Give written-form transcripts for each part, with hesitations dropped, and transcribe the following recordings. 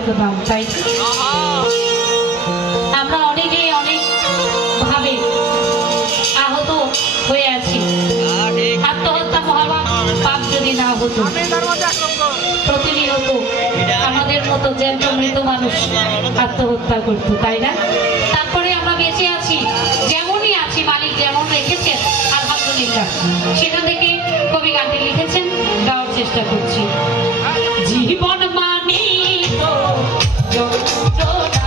এত দাম, তাই আমরা অনেকেই অনেক ভাবে আহত হয়ে আছি। আত্মহত্যা মহাপাপ, পাপ যদি না হতো, প্রতিনিয়ত আমাদের মতো জ্যান্ত মৃত মানুষ আত্মহত্যা করতো, তাই না? তারপরে আমরা বেঁচে আছি, যেমনই আছি, মালিক যেমন রেখেছেন আলহামদুলিল্লাহ। সেখান থেকে কবি গানটি লিখেছেন, গাওয়ার চেষ্টা করছি। জীবন মানে তো যন্ত্রণা,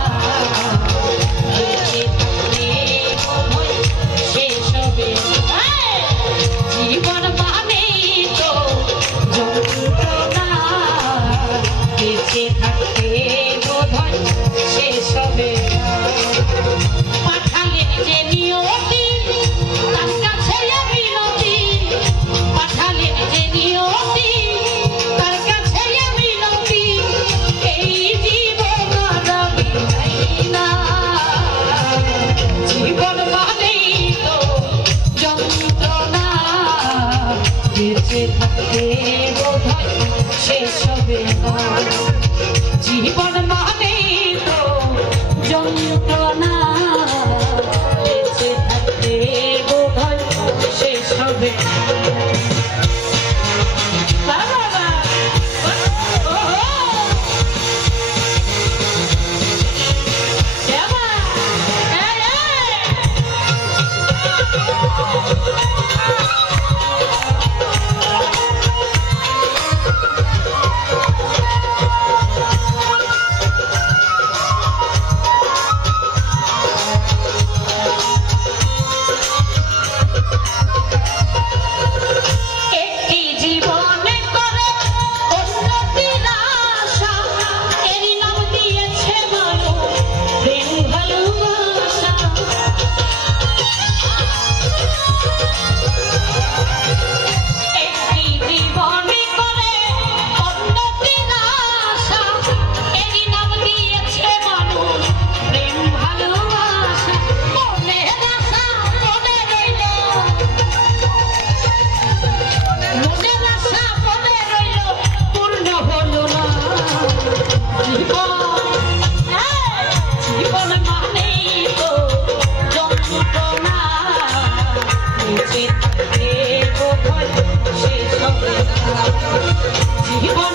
জীবন মানে তো যন্ত্রণা, বেঁচে থাকতে বোধহয় শেষ হবে। পাঠালেন যে নিয়তি, তার কাছে বিনতি, পাঠালেন যে নিয়তি, তার কাছে বিনতি, এই জীবন আমি চাই না। জীবন মানেই তো যন্ত্রণা, বেঁচে থাকতে বোধহয় শেষ হবে না। জীবন মানেই তো যন্ত্রণা, বেঁচে থাকতে বোধহয় শেষ হবে। জীবন মানেই তো যন্ত্রণা, বেঁচে থাকতে বোধহয় শেষ হবে না। জীবন